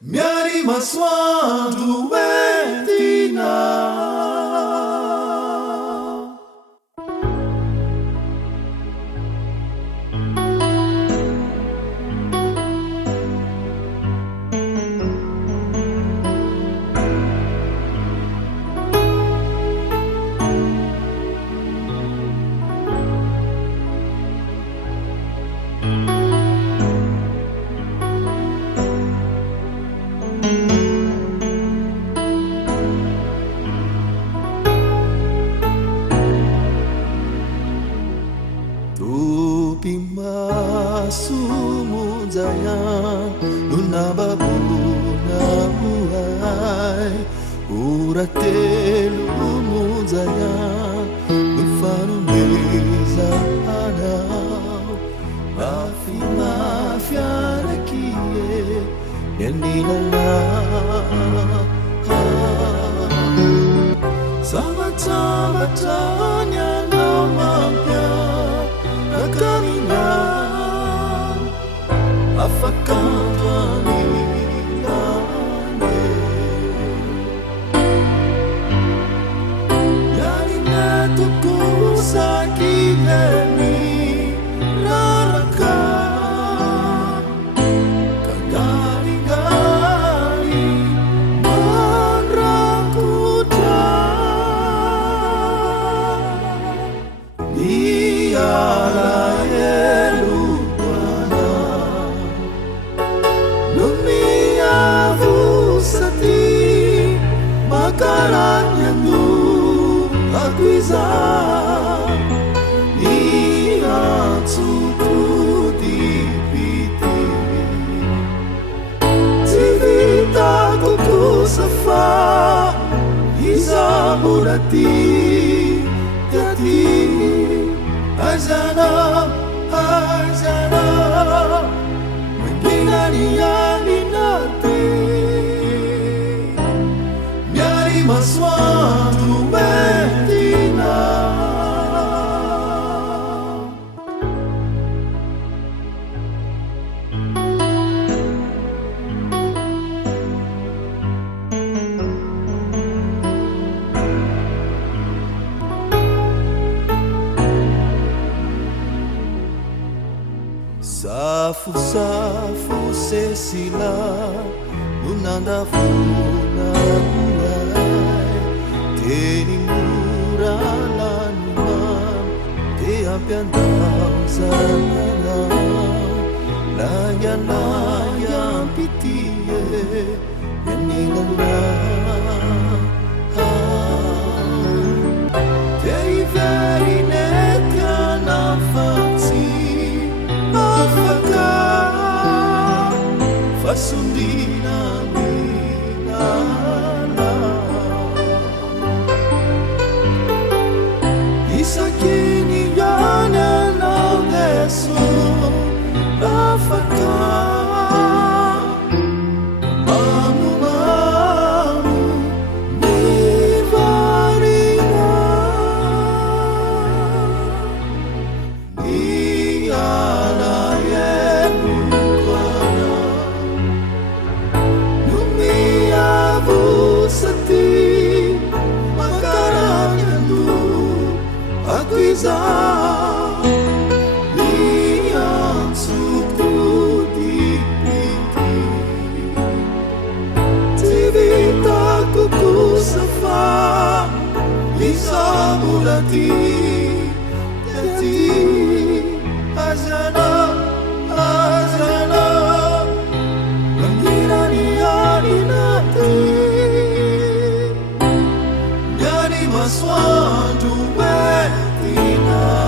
Miari maswandu wetina. Masumu jaya unababuna uai uratelu mujaya ufanu meza anau mafi mafiarakie yanilana sama-sama tanya namanya kaninya afakani nane yani natuku sakileni raraka kagali-gali manrakuta dialah karanya akuiza iatsuku dipiti tivita kukusafa izamurati jati azana azana menginganiani nanti maswandu wetina. Safu sesila unanda funa teni muralanima te apiantau sana layan pitie yanilana te iveri nekana fansi afaka fasundina sakini yana na leso afaka mamu mamu nivarina iyana yepukana numia vusati makaranya akuiza liang suku dipiti tivita kukusafa izamurati jati azana azana menginaniani nanti yani maswandu wetina.